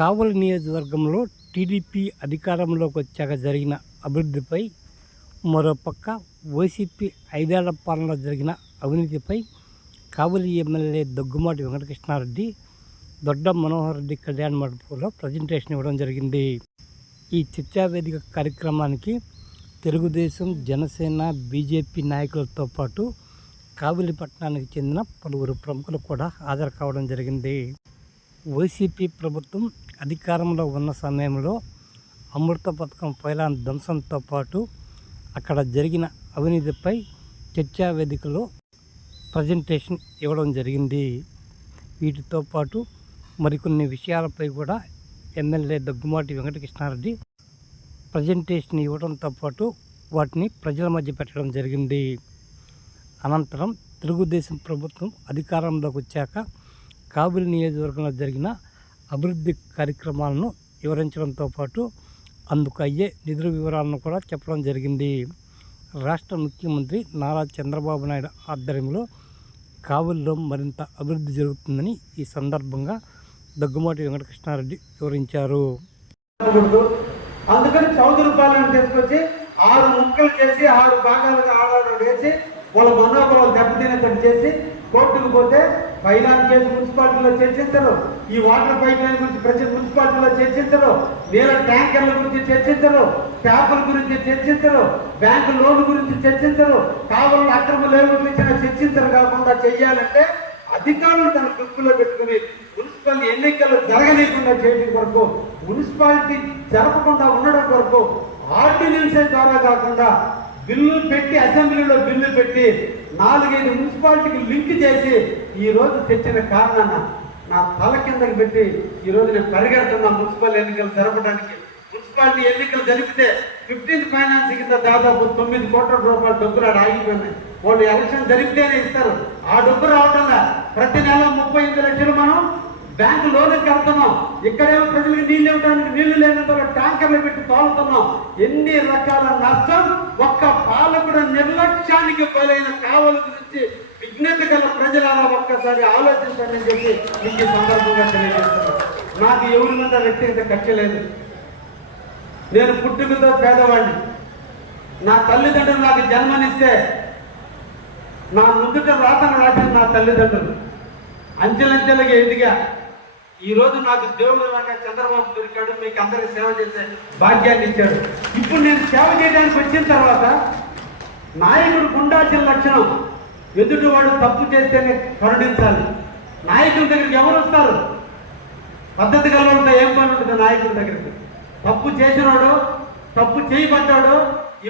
కావలి నియోజకవర్గంలో టీడీపీ అధికారంలోకి వచ్చాక జరిగిన అభివృద్ధిపై మరోపక్క వైసీపీ ఐదేళ్ళ పాలనలో జరిగిన అవినీతిపై కావలి ఎమ్మెల్యే దగ్గుమాటి వెంకటకృష్ణారెడ్డి దొడ్డ మనోహర్ రెడ్డి కళ్యాణ మండపంలో ప్రజెంటేషన్ ఇవ్వడం జరిగింది. ఈ చర్చావేదిక కార్యక్రమానికి తెలుగుదేశం జనసేన బీజేపీ నాయకులతో పాటు కావలి పట్టణానికి చెందిన పలువురు ప్రముఖులు కూడా హాజరు కావడం జరిగింది. వైసీపీ ప్రభుత్వం అధికారంలో ఉన్న సమయంలో అమృత పథకం పైలాన్ ధ్వంసంతో పాటు అక్కడ జరిగిన అవినీతిపై చర్చా వేదికలో ప్రజెంటేషన్ ఇవ్వడం జరిగింది. వీటితో పాటు మరికొన్ని విషయాలపై కూడా ఎమ్మెల్యే దగ్గుమాటి వెంకటకృష్ణారెడ్డి ప్రజెంటేషన్ ఇవ్వడంతో పాటు వాటిని ప్రజల మధ్య పెట్టడం జరిగింది. అనంతరం తెలుగుదేశం ప్రభుత్వం అధికారంలోకి వచ్చాక కాబూలి నియోజకవర్గంలో జరిగిన అభివృద్ధి కార్యక్రమాలను వివరించడంతో పాటు అందుకు అయ్యే నిధుల వివరాలను కూడా చెప్పడం జరిగింది. రాష్ట్ర ముఖ్యమంత్రి నారా చంద్రబాబు నాయుడు ఆధ్వర్యంలో కావుల్లో మరింత అభివృద్ధి జరుగుతుందని ఈ సందర్భంగా దగ్గుమాటి వెంకటకృష్ణారెడ్డి వివరించారు. అందుకని చౌదరి తీసుకొచ్చి ఆరు ముక్కలు చేసి ఆరు భాగాలుగా ఆడాడు వేసి వాళ్ళ మనోబలం దెబ్బతినేటట్టు చేసి కోర్టుకు పోతే పైలాన్ కేసు మున్సిపాలిటీలో చర్చించరు ఈ వాటర్ పైప్ లైన్ గురించి ప్రతి మున్సిపాలిటీలో చర్చించరు నీళ్ళ ట్యాంకర్ల గురించి చర్చించరు ట్యాపుల గురించి చర్చించరు బ్యాంకు లోన్ గురించి చర్చించరు కావాలని అక్రమ లేవులు గురించి చర్చించరు కాకుండా చెయ్యాలంటే అధికారులు తన దృష్టిలో పెట్టుకుని మున్సిపల్ ఎన్నికలు జరగలేకుండా చేయడం కొరకు మున్సిపాలిటీ జరపకుండా ఉండడం కొరకు ఆర్డినెన్సెస్ ద్వారా కాకుండా బిల్లు పెట్టి అసెంబ్లీలో బిల్లు పెట్టి నాలుగైదు మున్సిపాలిటీకి లింక్ చేసి ఈ రోజు తెచ్చిన కారణాన నా తల కిందకి పెట్టి ఈ రోజు నేను పరిగెడుతున్నా మున్సిపల్ ఎన్నికలు జరపడానికి. మున్సిపాలిటీ ఎన్నికలు జరిపితే ఫిఫ్టీన్త్ ఫైనాన్స్ కింద దాదాపు తొమ్మిది కోట్ల రూపాయల డబ్బులు ఆడ ఆగిపోయినాయి. వాళ్ళు ఎలక్షన్ జరిపితేనే ఇస్తారు. ఆ డబ్బు రావటంలా ప్రతి నెల ముప్పై ఎనిమిది లక్షలు మనం బ్యాంకు లోనకి కడుతున్నాం. ఇక్కడేమో ప్రజలకు నీళ్ళు ఇవ్వడానికి నీళ్ళు లేనంత ట్యాంకర్లు పెట్టి తోలుతున్నాం. ఎన్ని రకాల నష్టం ఒక్క పాలకుడు నిర్లక్ష్యానికి బలైన కావల గురించి విజ్ఞత గల ప్రజలారా ఒక్కసారి ఆలోచించండి చెప్పి మీకు సందర్భంగా తెలియజేస్తున్నాను. నాకు ఎవరి మీద వ్యక్తిగత ఖర్చు లేదు నేను పుట్టుకతో పేదవాడిని. నా తల్లిదండ్రులు నాకు జన్మనిస్తే నా ముందుట రాతను రాసిన నా తల్లిదండ్రులు. అంచెలంచెలుగా ఎదిగా ఈ రోజు నాకు దేవుడు లాగా చంద్రబాబు దొరికాడు మీకు అందరికి సేవ చేసే భాగ్యాన్ని ఇచ్చాడు. ఇప్పుడు నేను సేవ చేయడానికి వచ్చిన తర్వాత నాయకుడు ఉండాల్సిన లక్షణం. ఎదుటివాడు తప్పు చేస్తేనే కరుణించాలి. నాయకుల దగ్గరికి ఎవరు వస్తారు? పద్ధతి గల ఏం పని ఉంటుంది? నాయకుల దగ్గరికి. తప్పు చేసినాడు తప్పు చేయబడ్డాడు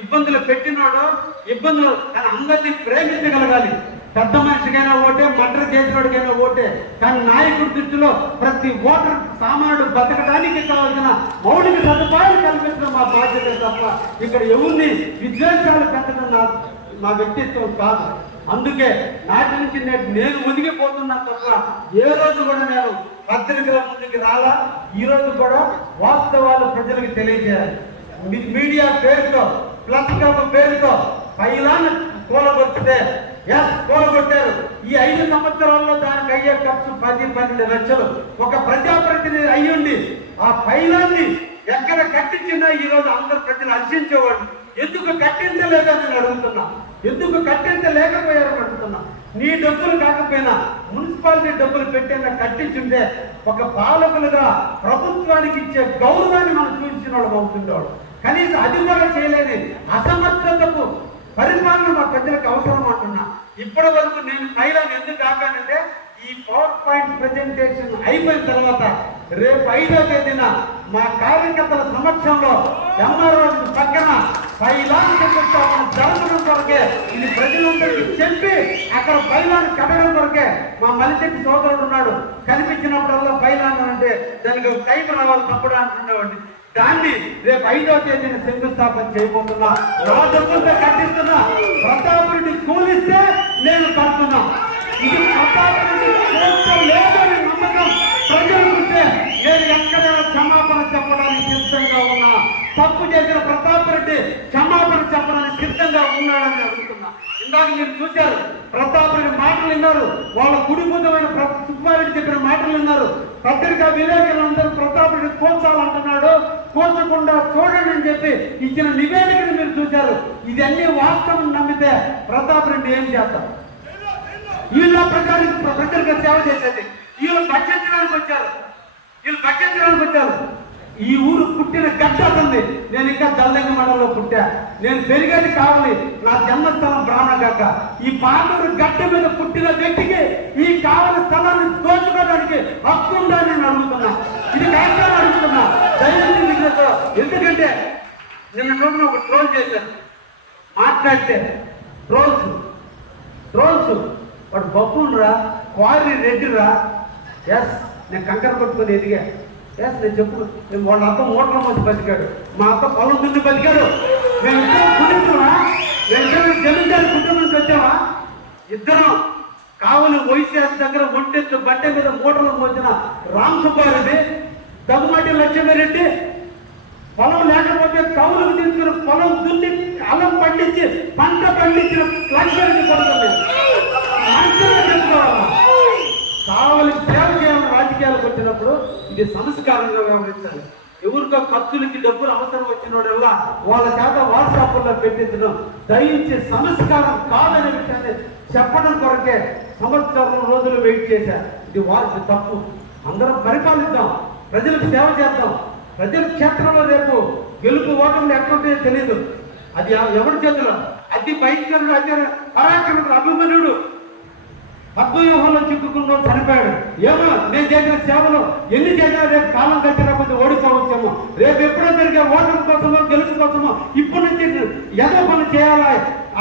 ఇబ్బందులు పెట్టినాడు ఇబ్బందులు కానీ అందరినీ ప్రేమించగలగాలి. పెద్ద మనిషికైనా ఓటే మర్డర్ చేసినోడికైనా ఓటే. కానీ నాయకుడి దృష్టిలో ప్రతి ఓటర్ సామాన్యుడు బతకడానికి కావాల్సిన మౌలిక సదుపాయాలు కల్పించడం మా బాధ్యత తప్ప ఇక్కడ ఎవరిని విద్వేషాలు పెట్టడం నా నా వ్యక్తిత్వం కాదు. అందుకే నాటి నుంచి నేను నేను మునిగిపోతున్నా తప్ప ఏ రోజు కూడా నేను పత్రికల ముందుకి రాలా? ఈ రోజు కూడా వాస్తవాలు ప్రజలకు తెలియజేయాలి. మీడియా పేరుతో ప్లస్ క్లబ్ పేరుతో పైలాన్ని కూలగొట్టితే ఎస్ కూలగొట్టారు ఈ ఐదు సంవత్సరాల్లో దానికి అయ్యే ఖర్చు పది పన్నెండు లక్షలు. ఒక ప్రజాప్రతినిధి అయ్యుండి ఆ పైలాన్ని ఎక్కడ కట్టించినా ఈ రోజు అందరు ప్రజలు హర్షించేవాడు ఎందుకు కట్టించలేదని నేను అడుగుతున్నా. ఎందుకు కట్టించలేకపోయారని అడుగుతున్నా. నీ డబ్బులు కాకపోయినా మున్సిపాలిటీ డబ్బులు పెట్టేలా కట్టించుంటే ఒక పాలకులుగా ప్రభుత్వానికి ఇచ్చే గౌరవాన్ని మనం చూపించిన వాళ్ళు అవుతుండేవాడు కనీసం అది కూడా చేయలేని అసమర్థతకు పరిపాలన మా ప్రజలకు అవసరం అంటున్నా. ఇప్పటి వరకు నేను మహిళను ఎందుకు ఆపానంటే ఈ పవర్ పాయింట్ ప్రజెంటేషన్ అయిపోయిన తర్వాత రేపు ఐదో తేదీన మా కార్యకర్తల సమక్షంలో ఎంఆర్ఓ పక్కన పైలాన్ శంకుస్థాపన జరగడం కొరకే ఇది ప్రజలందరికీ చెప్పి అక్కడ పైలాన్ కట్టడం కొరకే మా మలిశెట్టి సోదరుడు ఉన్నాడు. కనిపించినప్పుడల్లా పైలాన్ అంటే దానికి టైం రావాలి తప్పుడు అంటుండేవాడిని. దాన్ని రేపు ఐదో తేదీన శంకుస్థాపన చేయబోతున్నా. నా డబ్బులతో కట్టిస్తున్నా చూశారు. ప్రతాపుడి మాటలు విన్నారు. వాళ్ళ కుడిభూతమైన సుకుమారెడ్డి చెప్పిన మాటలు విన్నారు. పత్రికా విలేకరులందరూ ప్రతాపుడిని రెడ్డి కూల్చాలంటున్నాడు. చూడండి అని చెప్పి ఇచ్చిన నివేదికను మీరు చూశారు. ఇదన్నీ వాస్తవం నమ్మితే ప్రతాప్ రెడ్డి ఏం చేస్తారు? వీళ్ళ ప్రకారం ప్రజలకు సేవ చేసేది. వీళ్ళు భక్షించడానికి వచ్చారు. వీళ్ళు భక్షించడానికి వచ్చారు. ఈ ఊరు పుట్టిన గడ్డ అతనిది. నేను ఇంకా జల్లంగి మండలంలో పుట్టా. నేను పెరిగేది కావాలి. నా జన్మస్థలం బ్రాహ్మణ గడ్డ ఈ పాటూరు గడ్డ మీద పుట్టిన వ్యక్తికి ఈ కావలి స్థలాన్ని దోచుకోవడానికి హక్కు ఉందని నేను అడుగుతున్నా. ఇది కాకుండా అడుగుతున్నా. దయచేసి ఎందుకంటే నిన్న రోజున ఒక ట్రోల్ చేశాను. మాట్లాడితే ట్రోల్స్ ట్రోల్స్. వాడు బొప్పురా క్వారీ రెడ్డిరా. ఎస్ నేను కంకర కొట్టుకొని ఎదిగా. ఎస్ నేను చెప్పు. నేను వాళ్ళ అత్త ఓట్ల మోసి బతికాడు. మా అత్త పొలం దున్ని బతికాడు. మేము ఇద్దరం కుటుంబమా? మేము జమీందారు కుటుంబం నుంచి వచ్చామా ఇద్దరం కావలి వైశాఖ దగ్గర ఒంటెత్తు బట్ట మీద మూటలు మోసిన రామ్ సుబ్బారెడ్డి దగ్గుమాటి లక్ష్మీరెడ్డి పొలం లేకపోతే కౌలుకు తీసుకుని పొలం దున్ని అల్లం పండించి పంట పండించిన లక్ష్మీరెడ్డి కొడుతుంది కావలి సేవ చేయాలని రాజకీయాలకు వచ్చినప్పుడు ఇది సంస్కారంగా వ్యవహరించాలి. ఎవరికో ఖర్చులకి డబ్బులు అవసరం వచ్చినోడల్లా వాళ్ళ చేత వాట్సాప్లో పెట్టించడం దయించి సంస్కారం కాదనే విషయాన్ని చెప్పడం కొరకే సంవత్సరం రోజులు వెయిట్ చేశారు ఇది వారికి తప్పు. అందరం పరిపాలిద్దాం. ప్రజలకు సేవ చేద్దాం. ప్రజల క్షేత్రంలో రేపు గెలుపు ఓటములు ఎక్కడుంటాయో తెలియదు అది ఎవరి చేతిలో? అతి భయంకరుడు అతి పరాక్రముడు అభిమన్యుడు. పద్మవ్యూహంలో చిక్కుకున్న చనిపోయాడు. ఏమో నేను చేసిన సేవలు ఎన్ని చేసినా రేపు కాలం కట్టిన కొద్ది ఓడిపోవచ్చేమో రేపు ఎప్పుడో జరిగే ఓటమి కోసమో గెలుపు కోసమో ఇప్పటి నుంచి ఏదో పని చేయాలా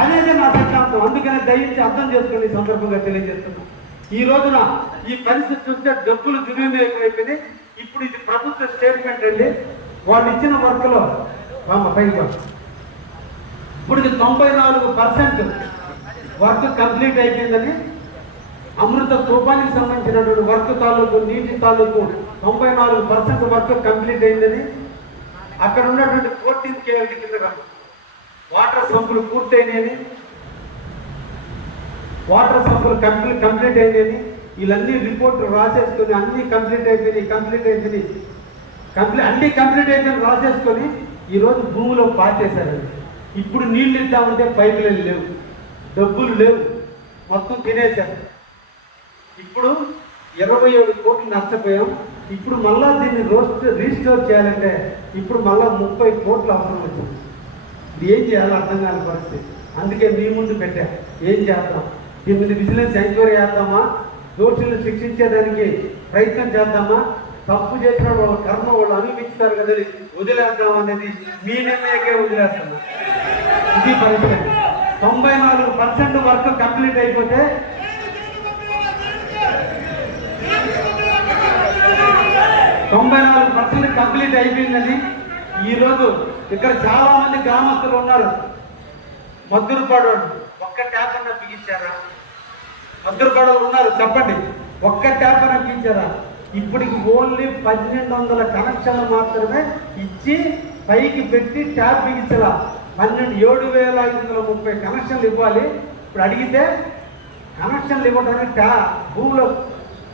అనేది నా సిద్ధాంతం. అందుకనే దయించి అర్థం చేసుకుని ఈ సందర్భంగా తెలియజేస్తున్నాను ఈ రోజున ఈ పరిస్థితి చూస్తే డబ్బులు దుర్వినియోగం అయిపోయింది ఇప్పుడు ఇది ప్రభుత్వ స్టేట్మెంట్ అండి. వాళ్ళు ఇచ్చిన వర్క్లో రామ ఇప్పుడు ఇది తొంభై నాలుగు పర్సెంట్ వర్క్ కంప్లీట్ అయిపోయిందని అమృత స్థూపానికి సంబంధించినటువంటి వర్క్ తాలూకు నీటి తాలూకు తొంభై నాలుగు పర్సెంట్ వర్క్ కంప్లీట్ అయిందని అక్కడ ఉన్నటువంటి ఫోర్టీన్ కేఎల్టీ కింద వాటర్ సంపులు పూర్తయినాయని వాటర్ సంపులు కంప్లీట్ కంప్లీట్ అయినాయని వీళ్ళన్నీ రిపోర్ట్ రాసేసుకొని అన్నీ కంప్లీట్ అయిపోయినాయి కంప్లీట్ అయిపోయినాయి కంప్లీట్ అన్నీ కంప్లీట్ అయిపోయిన రాసేసుకొని ఈరోజు భూమిలో పాచేశారు ఇప్పుడు నీళ్ళు ఇద్దామంటే పైపులు లేవు డబ్బులు లేవు మొత్తం తినేశారు. ఇప్పుడు ఇరవై ఏడు కోట్లు నష్టపోయాం ఇప్పుడు మళ్ళా దీన్ని రోస్ట్ రీస్టోర్ చేయాలంటే ఇప్పుడు మళ్ళా ముప్పై కోట్లు అవసరం వచ్చింది. ఏం చేయాలో అర్థం కాని పరిస్థితి. అందుకే మీ ముందు పెట్టా. ఏం చేద్దాం? దీని మీద విజిలెన్స్ ఎంక్వైరీ చేద్దామా? దోషులను శిక్షించేదానికి ప్రయత్నం చేద్దామా? తప్పు చేసిన వాళ్ళ కర్మ వాళ్ళు అనుభవిస్తారు కదా వదిలేద్దాం అనేది మీ నిర్ణయకే వదిలేస్తున్నా. ఇది పరిస్థితి. తొంభై నాలుగు పర్సెంట్ వర్క్ కంప్లీట్ అయిపోతే తొంభై నాలుగు పర్సెంట్ కంప్లీట్ అయిపోయిందని ఈరోజు ఇక్కడ చాలా మంది గ్రామస్తులు ఉన్నారు. మద్దురు పడవ ఒక్క ట్యాప్ అన్న బిగించారా మద్దురుపాడు ఉన్నారు చెప్పండి. ఒక్క ట్యాప్ అన్న బిగించారా ఇప్పటికి ఓన్లీ పన్నెండు వందల కనెక్షన్లు మాత్రమే ఇచ్చి పైకి పెట్టి ట్యాప్ బిగించరా పన్నెండు ఏడు వేల ఐదు వందల ముప్పై కనెక్షన్లు ఇవ్వాలి. ఇప్పుడు అడిగితే కనెక్షన్లు ఇవ్వడానికి ట్యా భూమిలో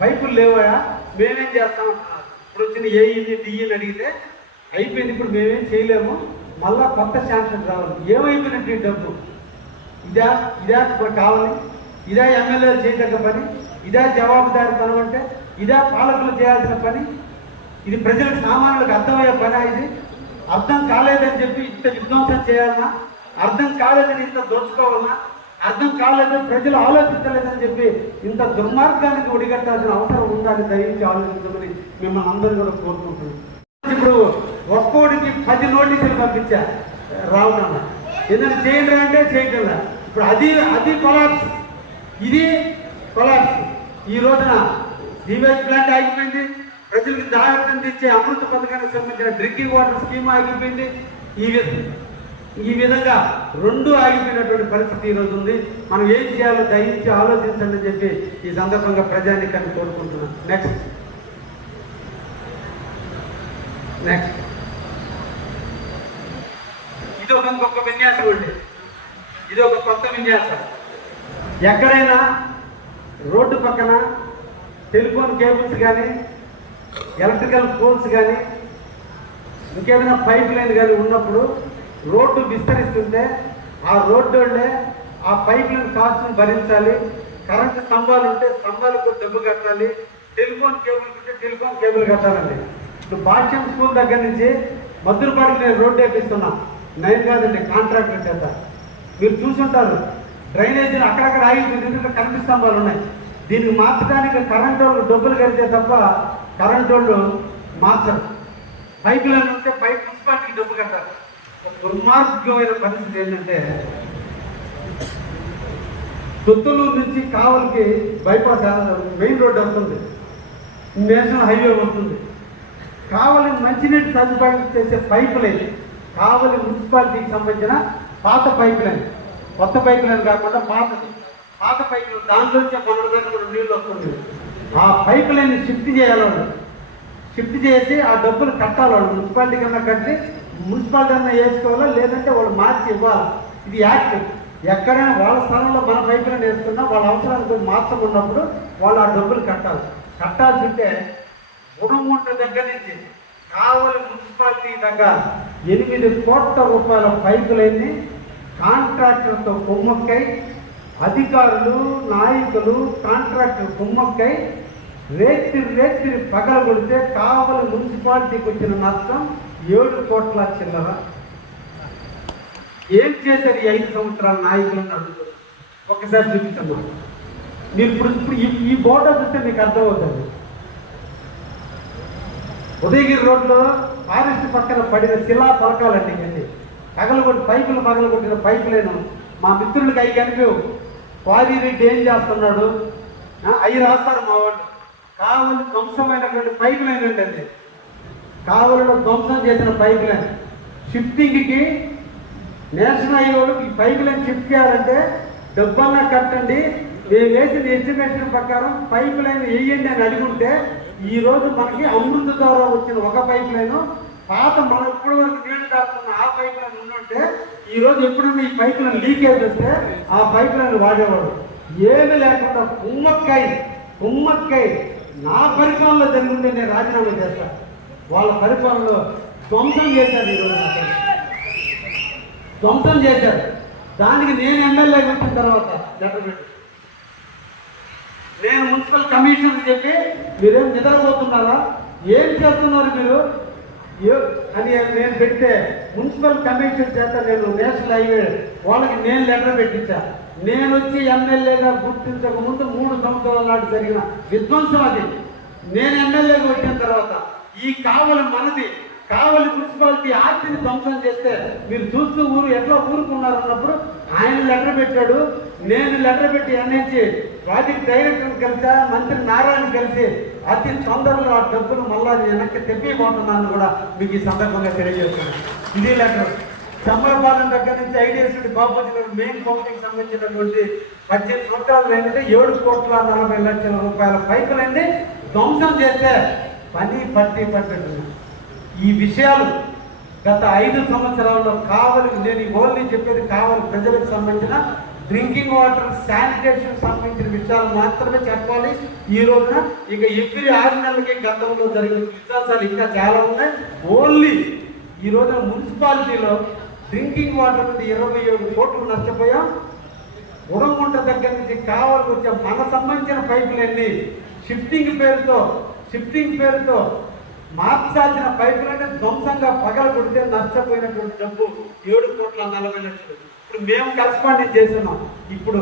పైపులు లేవయా? మేమేం చేస్తాం? ఇప్పుడు వచ్చిన ఏఈని డిఈని అడిగితే అయిపోయింది ఇప్పుడు మేమేం చేయలేము. మళ్ళా కొత్త శాంక్షన్ రావాలి. ఏమైపోయినట్టు ఈ డబ్బు? ఇదా ఇదా ఇప్పుడు కావాలి. ఇదా ఎమ్మెల్యేలు చేయదగ్గ పని. ఇదా జవాబుదారితనం అంటే ఇదా పాలకులు చేయాల్సిన పని. ఇది ప్రజలకు సామాన్యులకు అర్థమయ్యే పని ఇది. అర్థం కాలేదని చెప్పి ఇంత విధ్వంసం చేయాలన్నా అర్థం కాలేదని ఇంత దోచుకోవాలన్నా అర్థం కాలేదు ప్రజలు ఆలోచించలేదని చెప్పి ఇంత దుర్మార్గానికి ఒడిగట్టాల్సిన అవసరం ఉందని దయించి ఆలోచించమని మిమ్మల్ని అందరూ కూడా కోరుకుంటున్నాం. ఇప్పుడు ఒక్కోడికి పది నోటీసులు పంపించా. రావునన్న ఏదైనా చేయండి అంటే చేయగల ఇప్పుడు అది అది కొలాప్స్. ఇది కొలాప్స్. ఈ రోజున సీవేజ్ ప్లాంట్ ఆగిపోయింది. ప్రజలకు దాహం తెచ్చే అమృత పథకానికి సంబంధించిన డ్రింకింగ్ వాటర్ స్కీమ్ ఆగిపోయింది. ఈ ఈ విధంగా రెండు ఆగిపోయినటువంటి పరిస్థితి ఈరోజు ఉంది. మనం ఏం చేయాలో దయించి ఆలోచించండి అని చెప్పి ఈ సందర్భంగా ప్రజానికాన్ని కోరుకుంటున్నాం. నెక్స్ట్ నెక్స్ట్ ఇది ఒక ఇంకొక విన్యాసం అండి. ఇది ఒక కొత్త విన్యాసం. ఎక్కడైనా రోడ్డు పక్కన టెలిఫోన్ కేబుల్స్ కానీ ఎలక్ట్రికల్ పోల్స్ కానీ ఇంకేదైనా పైప్ లైన్ కానీ ఉన్నప్పుడు రోడ్డు విస్తరిస్తుంటే ఆ రోడ్డు వాళ్ళే ఆ పైపులను కాల్చుని కాస్ట్ను భరించాలి. కరెంటు స్తంభాలు ఉంటే స్తంభాలకు డబ్బు కట్టాలి. టెలిఫోన్ కేబుల్ ఉంటే టెలిఫోన్ కేబుల్ కట్టాలండి. ఇప్పుడు భాష్యం స్కూల్ దగ్గర నుంచి మధురపాడికి నేను రోడ్డు వేపిస్తున్నా. నైన్ కాదండి కాంట్రాక్టర్ చేత. మీరు చూసుంటారు డ్రైనేజీలు అక్కడక్కడ ఆగిపోయింది ఎందుకంటే కరెంటు స్తంభాలు ఉన్నాయి. దీనికి మార్చడానికి కరెంటు వాళ్ళు డబ్బులు కడితే తప్ప కరెంటు వాళ్ళు మార్చరు. పైపులను ఉంటే పైప్ మున్సిపాలిటీకి డబ్బు కట్టాలి. దుర్మార్గమైన పరిస్థితి ఏంటంటే దొత్తులూరు నుంచి కావలికి బైపాస్ మెయిన్ రోడ్ వస్తుంది నేషనల్ హైవే వస్తుంది కావలి మంచినీటి సదుపాయం చేసే పైప్ లైన్ కావలి మున్సిపాలిటీకి సంబంధించిన పాత పైప్ లైన్ కొత్త పైప్ లైన్ కాకుండా పాతది పాత పైప్ లైన్ దాంట్లోంచే మొన్నటి నీళ్ళు వస్తుంది. ఆ పైప్ లైన్ షిఫ్ట్ చేయాలి షిఫ్ట్ చేసి ఆ డబ్బులు కట్టాలి వాళ్ళు. మున్సిపాలిటీ కన్నా కట్టి మున్సిపాలిటీ అన్నా వేసుకోవాలా? లేదంటే వాళ్ళు మార్చి ఇవ్వాలి? ఇది యాక్ట్. ఎక్కడైనా వాళ్ళ స్థలంలో మన పైపులను వేసుకున్నా వాళ్ళ అవసరానికి మార్చకున్నప్పుడు వాళ్ళు ఆ డబ్బులు కట్టాలి. కట్టాల్సి ఉంటే గుణముంట దగ్గర నుంచి కావలి మున్సిపాలిటీ దగ్గర ఎనిమిది కోట్ల రూపాయల పైపులన్నీ కాంట్రాక్టర్తో కుమ్మక్కై అధికారులు నాయకులు కాంట్రాక్టర్ కుమ్మక్కై రేత్రి రేత్రి పగల కొడితే కావలి మున్సిపాలిటీకి వచ్చిన నష్టం ఏడు కోట్ల చిల్లర. ఏం చేశారు ఈ ఐదు సంవత్సరాల నాయకులను అడుగుతారు. ఒకసారి చూపించమ్మా. మీరు ఇప్పుడు ఇప్పుడు ఈ ఫోటో చూస్తే మీకు అర్థమవుతుంది. ఉదయగిరి రోడ్లో ఫారెస్ట్ పక్కన పడిన శిలా పలకాలండి ఇవన్నీ. పగలగొట్టి పైపులు పగలగొట్టిన పైపులేను. మా మిత్రులకి అవి కనిపించవు క్వారీ రెడ్డి ఏం చేస్తున్నాడు? అవి రాస్తారు మా వాళ్ళు. కావాలి ధ్వంసమైనటువంటి పైప్ అండి కావలిలో ధ్వంసం చేసిన పైప్ లైన్ షిఫ్టింగ్కి నేషనల్ హైవేలో ఈ పైప్ లైన్ షిఫ్ట్ చేయాలంటే డబ్బన్నా కట్టండి. మేము వేసిన ఎస్టిమేషన్ ప్రకారం పైప్ లైన్ వేయండి అని అడుగుంటే ఈరోజు మనకి అమృత ద్వారా వచ్చిన ఒక పైప్ లైన్ పాత మనం ఇప్పటి వరకు నీళ్ళు కాస్తున్న ఆ పైప్ లైన్ ఉండుంటే ఈరోజు ఎప్పుడైనా ఈ పైప్ లైన్ లీకేజ్ వస్తే ఆ పైప్ లైన్ వాడేవాడు. ఏమి లేకుండా కుమ్మక్కై కుమ్మక్కై నా పరిపాలనలో జరుగుంటే నేను రాజీనామా చేస్తాను వాళ్ళ పరిపాలనలో ధ్వంసం చేశారు ఈరోజు ధ్వంసం చేశారు. దానికి నేను ఎమ్మెల్యే వచ్చిన తర్వాత లెటర్ పెట్టి నేను మున్సిపల్ కమిషనర్ చెప్పి మీరేం నిద్రపోతున్నారా? ఏం చేస్తున్నారు మీరు? అని నేను పెడితే మున్సిపల్ కమిషన్ చేత నేను నేషనల్ హైవే వాళ్ళకి నేను లెటర్ పెట్టించా. నేను వచ్చి ఎమ్మెల్యేగా గుర్తించక ముందు మూడు సంవత్సరాల నాటి జరిగిన విధ్వంసం అది. నేను ఎమ్మెల్యేగా వచ్చిన తర్వాత ఈ కావలి మనది. కావలి మున్సిపాలిటీ ఆస్తిని ధ్వంసం చేస్తే మీరు చూస్తూ ఊరు ఎట్లా ఊరుకున్నారు అన్నప్పుడు ఆయన లెటర్ పెట్టాడు. నేను లెటర్ పెట్టి అన్నించి ప్రాజెక్ట్ డైరెక్టర్ కలిసా మంత్రి నారాయణ కలిసి అతి తొందరలో ఆ డబ్బును మళ్ళా వెనక్కి తెప్పిపోతున్నాను కూడా మీకు ఈ సందర్భంగా తెలియజేస్తున్నాను. ఇది లెటర్. చమ్మరపాలెం దగ్గర నుంచి ఐడిఎస్డి గారు మెయిన్ పంపింగ్ సంబంధించినటువంటి పద్దెనిమిది సంవత్సరాలు ఏంటంటే ఏడు కోట్ల నలభై లక్షల రూపాయల పైపులన్నీ ధ్వంసం చేస్తే పని పట్టి పట్టడం ఈ విషయాలు గత ఐదు సంవత్సరాల్లో కావలి నేను ఈ ఓన్లీ చెప్పేది కావలి ప్రజలకు సంబంధించిన డ్రింకింగ్ వాటర్ శానిటేషన్ సంబంధించిన విషయాలు మాత్రమే చెప్పాలి. ఈ రోజున ఇక ఎవ్రీ ఆరు నెలలకి గతంలో జరిగిన విశ్వాసాలు ఇంకా చాలా ఉన్నాయి. ఓన్లీ ఈ రోజున మున్సిపాలిటీలో డ్రింకింగ్ వాటర్ నుండి ఇరవై ఏడు కోట్లు నష్టపోయాం. ఉడముంట దగ్గర నుంచి కావాల్సి వచ్చే మన సంబంధించిన పైపులన్నీ షిఫ్టింగ్ పేరుతో షిఫ్టింగ్ పేరుతో మార్చాల్సిన పైపులన్నీ ధ్వంసంగా పగల కొడితే నష్టపోయినటువంటి డబ్బు ఏడు కోట్ల నలభై లక్షలు. ఇప్పుడు మేము కరస్పాండింగ్ చేస్తున్నాం. ఇప్పుడు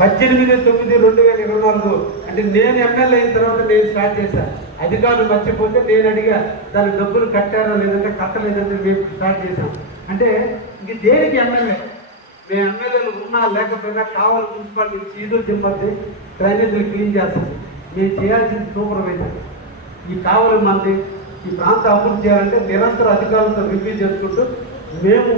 పద్దెనిమిది తొమ్మిది రెండు వేల ఇరవై నాలుగు. అంటే నేను ఎమ్మెల్యే అయిన తర్వాత నేను స్టార్ట్ చేశాను అధికారులు మర్చిపోతే నేను అడిగా దాని డబ్బులు కట్టారో లేదంటే కట్టలేదంటే మేము స్టార్ట్ చేశాం. అంటే ఇంక దేనికి ఎమ్మెల్యే? మీ ఎమ్మెల్యేలు ఉన్నా లేకపోయినా కావాలి మున్సిపాలిటీ చీదు దిమ్మద్ది డ్రైనేజీలు క్లీన్ చేస్తుంది. మేము చేయాల్సింది సూపర్వైజర్. ఈ కావాలి మంది ఈ ప్రాంతం అభివృద్ధి చేయాలంటే నిరంతర అధికారులతో రివ్యూ చేసుకుంటూ మేము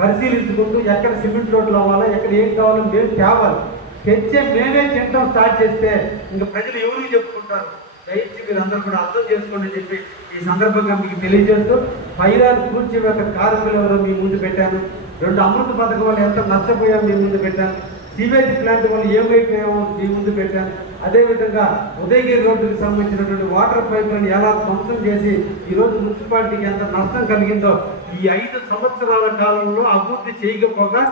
పరిశీలించుకుంటూ ఎక్కడ సిమెంట్ రోడ్లు అవ్వాలా ఎక్కడ ఏం కావాలో మేము తేవాలి. తెచ్చే మేమే తింటాం స్టార్ట్ చేస్తే ఇంకా ప్రజలు ఎవరికి చెప్పుకుంటారు? దయచేసి మీరు కూడా అర్థం చేసుకోండి చెప్పి ఈ సందర్భంగా మీకు తెలియజేస్తూ పైరాలు కూర్చివేత కార్మికులు ఎవరో మీ ముందు పెట్టాను. రెండు అమృత పథకం వల్ల ఎంత నష్టపోయాం మీ ముందు పెట్టాను సీవేజ్ ప్లాంట్ వల్ల ఏమైపోయామో మీ ముందు పెట్టాను అదేవిధంగా ఉదయగిరి రోడ్డుకి సంబంధించినటువంటి వాటర్ పైపులను ఎలా ధ్వంసం చేసి ఈరోజు మున్సిపాలిటీకి ఎంత నష్టం కలిగిందో ఈ ఐదు సంవత్సరాల కాలంలో అభివృద్ధి చేయకపోగా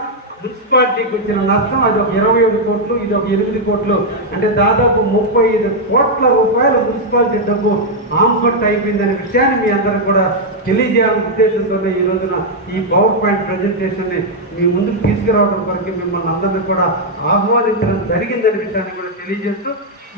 మున్సిపాలిటీకి వచ్చిన నష్టం అది ఒక ఇరవై ఏడు కోట్లు ఇది ఒక ఎనిమిది కోట్లు. అంటే దాదాపు ముప్పై ఐదు కోట్ల రూపాయల మున్సిపాలిటీ డబ్బు ఆంఫర్ట్ అయిపోయిందనే విషయాన్ని మీ అందరికి కూడా తెలియజేయాలనే ఉద్దేశంతోనే ఈ రోజున ఈ పవర్ పాయింట్ ప్రజెంటేషన్ని మీ ముందుకు తీసుకురావడం వరకు మిమ్మల్ని అందరినీ కూడా ఆహ్వానించడం జరిగిందనే విషయాన్ని కూడా తెలియజేస్తూ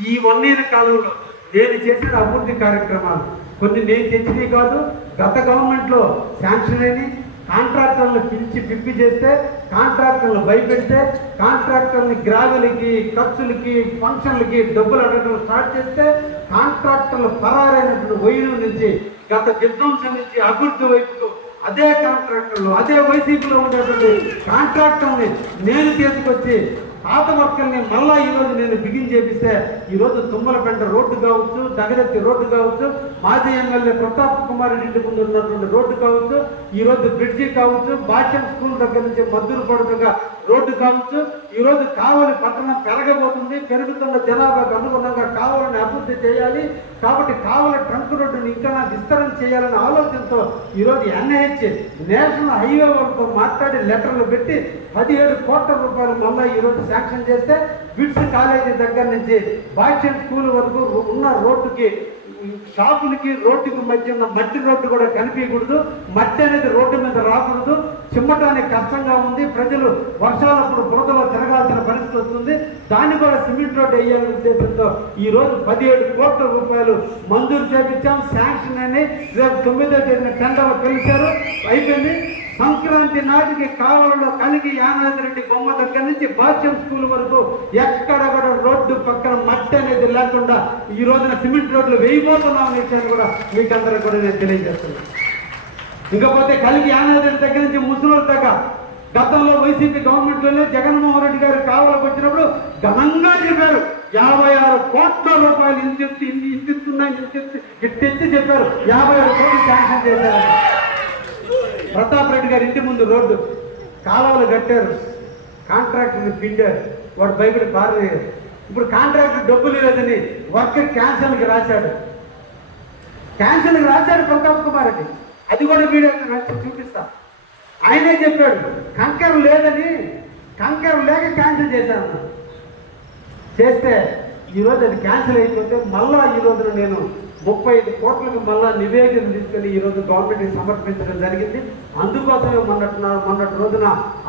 ఈ వన్ ఇయర్ కాలంలో నేను చేసిన అభివృద్ధి కార్యక్రమాలు కొన్ని నేను తెచ్చినవి కాదు గత గవర్నమెంట్లో శాంక్షన్ అయినాయి కాంట్రాక్టర్లు పిలిచి పిప్పి చేస్తే కాంట్రాక్టర్లు భయపెడితే కాంట్రాక్టర్ని గ్రాగులకి ఖర్చులకి ఫంక్షన్లకి డబ్బులు అడగడం స్టార్ట్ చేస్తే కాంట్రాక్టర్లు పరారైనటువంటి వైరం నుంచి గత విధ్వంసం నుంచి అభివృద్ధి వైపుకు అదే కాంట్రాక్టర్లు అదే వైసీపీలో ఉండేటువంటి కాంట్రాక్టర్ని నేను తీసుకొచ్చి పాత మొక్కల్ని మళ్ళా ఈరోజు నేను బిగిన్ చేపిస్తే ఈరోజు తుమ్మలపెంట రోడ్డు కావచ్చు దగదత్తి రోడ్డు కావచ్చు మాజీ ఎమ్మెల్యే ప్రతాప్ కుమార్ రెడ్డి ముందు ఉన్నటువంటి రోడ్డు కావచ్చు ఈరోజు బ్రిడ్జి కావచ్చు బాచ్యం స్కూల్ దగ్గర నుంచి మద్దూరు పడుతుగా రోడ్డు కావచ్చు ఈరోజు కావలి పట్టణం పెరగబోతుంది పెరుగుతున్న జనాభాకు అనుగుణంగా కావాలని అభివృద్ధి చేయాలి. కాబట్టి కావలి ట్రంక్ రోడ్డుని ఇంకా విస్తరణ చేయాలనే ఆలోచనతో ఈరోజు ఎన్ఐహెచ్ నేషనల్ హైవే వాళ్ళతో మాట్లాడి లెటర్లు పెట్టి పదిహేడు కోట్ల రూపాయలు మళ్ళీ ఈరోజు శాంక్షన్ చేస్తే బిట్స్ కాలేజీ దగ్గర నుంచి బాక్షన్ స్కూల్ వరకు ఉన్న రోడ్డుకి షాపులకి రోడ్డుకి మధ్య ఉన్న మట్టి రోడ్డు కూడా కనిపించకూడదు. మట్టి అనేది రోడ్డు మీద రాకూడదు. చిమ్మటానికి కష్టంగా ఉంది. ప్రజలు వర్షాలప్పుడు బురదలో తిరగాల్సిన పరిస్థితి వస్తుంది. దాన్ని కూడా సిమెంట్ రోడ్డు వేయాలనే ఉద్దేశంతో ఈ రోజు పదిహేడు కోట్ల రూపాయలు మంజూరు చేపించాం. శాంక్షన్ అని రేపు తొమ్మిదో తేదీన టెండర్ పిలిచారు. అయిపోయింది. సంక్రాంతి నాటికి కాలంలో కలిగి యానాది రెడ్డి బొమ్మ దగ్గర నుంచి బాచ్యం స్కూల్ వరకు ఎక్కడ కూడా రోడ్డు పక్కన మట్టి అనేది లేకుండా ఈ రోజున సిమెంట్ రోడ్లు వేయబోతున్నాం అనే విషయాన్ని కూడా మీకు అందరికి కూడా నేను తెలియజేస్తున్నాను. ఇంకపోతే కలిగి యానాది దగ్గర నుంచి ముసలి దాకా గతంలో వైసీపీ గవర్నమెంట్లోనే జగన్మోహన్ రెడ్డి గారు కావాలకు వచ్చినప్పుడు ఘనంగా చెప్పారు. యాభై ఆరు కోట్ల రూపాయలు ఇంతెత్తి ఇన్ని ఇంతెత్తున్నాయి ఇంతెత్తి ఇట్టెత్తి చెప్పారు. యాభై ఆరు కోట్లు శాంక్షన్ చేశారు. ప్రతాప్ రెడ్డి గారి ఇంటి ముందు రోడ్డు. కాలువలు కట్టారు. కాంట్రాక్టర్ని పిండారు. వాడు భయపడి పారవేయారు ఇప్పుడు కాంట్రాక్టర్ డబ్బులు లేదని వర్క్ క్యాన్సల్కి రాశాడు. క్యాన్సల్కి రాశాడు ప్రతాప్ కుమార్ రెడ్డి. అది కూడా వీడియో చూపిస్తా. ఆయనే చెప్పాడు కంకర్ లేదని కంకర్ లేక క్యాన్సిల్ చేశాను. చేస్తే ఈరోజు అది క్యాన్సిల్ అయిపోతే మళ్ళా ఈ రోజున నేను ముప్పై ఐదు కోట్లకు మళ్ళా నివేదిక తీసుకొని ఈ రోజు గవర్నమెంట్కి సమర్పించడం జరిగింది. అందుకోసమే మొన్నటి మొన్నటి రోజున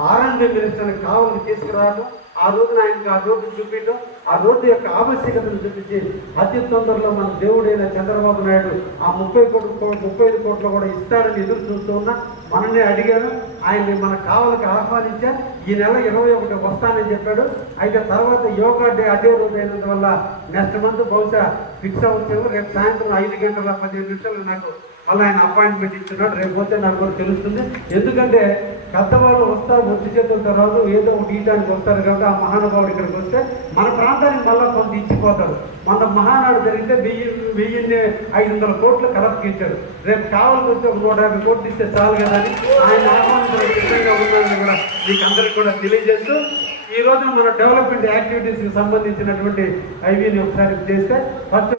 ఆర్ఎండ్బి మినిస్టర్ని కావాలని తీసుకురావడం ఆ రోజున ఆయనకి ఆ రోడ్డు చూపించడం ఆ రోడ్డు యొక్క ఆవశ్యకతను చూపించి అతి తొందరలో మన దేవుడైన చంద్రబాబు నాయుడు ఆ ముప్పై కోట్ల ముప్పై ఐదు కోట్లు కూడా ఇస్తాడని ఎదురు చూస్తూ ఉన్నా. మనల్ని అడిగారు ఆయన్ని మన కావలికి ఆహ్వానించా. ఈ నెల ఇరవై ఒకటి వస్తానని చెప్పాడు. అయితే తర్వాత యోగా డే అడ్డే రోజు అయినందువల్ల నెక్స్ట్ మంత్ బహుశా ఫిక్స్ అవ్వచ్చు రేపు సాయంత్రం ఐదు గంటల పదిహేను నిమిషాలు నాకు మళ్ళీ ఆయన అపాయింట్మెంట్ ఇస్తున్నాడు. రేపు పోతే నాకు కూడా తెలుస్తుంది. ఎందుకంటే పెద్దవాళ్ళు వస్తారు వచ్చి చేతులతో రాదు ఏదో ఒకటి ఈటానికి వస్తారు కాబట్టి ఆ మహానుభావుడు ఇక్కడికి వస్తే మన ప్రాంతానికి మళ్ళీ కొంత ఇచ్చిపోతాడు. మన మహానాడు జరిగితే వెయ్యి వెయ్యిన్ని ఐదు వందల కోట్లు కలెక్ట్ ఇచ్చాడు. రేపు కావాల్సి వస్తే ఒక నూట యాభై కోట్లు ఇస్తే చాలు కదా అని ఆయన ఆహ్వానించడం సిద్ధంగా ఉన్నారని కూడా మీకు అందరికి కూడా తెలియజేస్తూ ఈ రోజు మన డెవలప్మెంట్ యాక్టివిటీస్కి సంబంధించినటువంటి ఐవీని ఒకసారి చేస్తే ఫస్ట్